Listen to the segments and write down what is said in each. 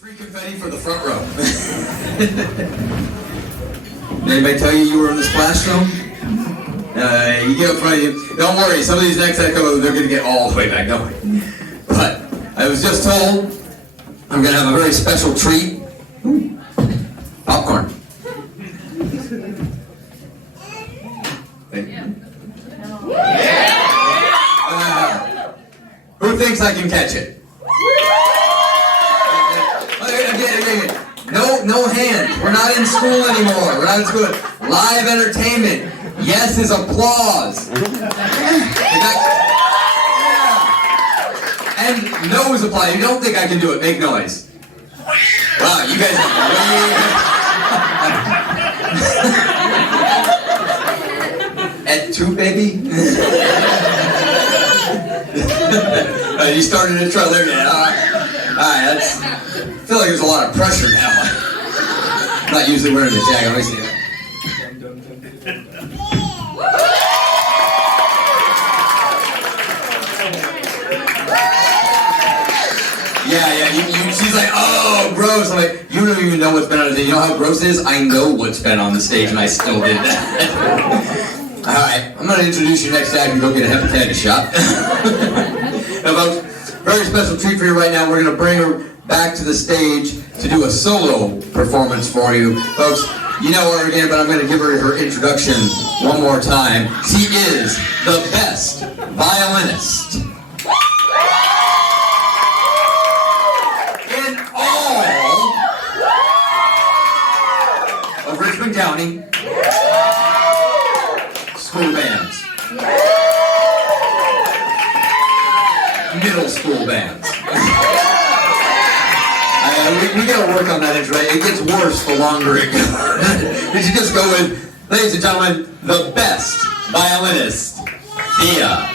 free confetti for the front row. Did anybody tell you were in the splash zone? You get up front. Don't worry. Some of these next echo, they're going to get all the way back. Don't worry. But I was just told I'm going to have a very special treat. Ooh. Popcorn. Who thinks I can catch it? No hands. We're not in school anymore. We're not in school. Live entertainment. Yes is applause. And no is applause. If you don't think I can do it, make noise. Wow, you guys are way... At 2, baby? You started to try there. Alright, I feel like there's a lot of pressure now. I'm not usually wearing the jacket. Let me see that. Yeah, she's like, oh, gross. I'm like, you don't even know what's been on the stage. You know how gross it is? I know what's been on the stage, and I still did that. Alright, I'm going to introduce you next act and go get a hepatitis shot. Now, folks, very special treat for you right now. We're going to bring her back to the stage to do a solo performance for you. Folks, you know her again, but I'm going to give her her introduction one more time. She is the best violinist in all of Richmond County school bands. Middle school bands. We gotta work on that intro. It gets worse the longer it goes. We should just go with, ladies and gentlemen, the best violinist, Theija.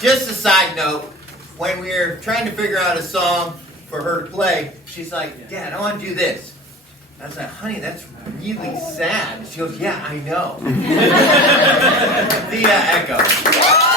Just a side note, when we were trying to figure out a song for her to play, she's like, Dad, I want to do this. I was like, honey, that's really sad. She goes, yeah, I know. Theija Excho.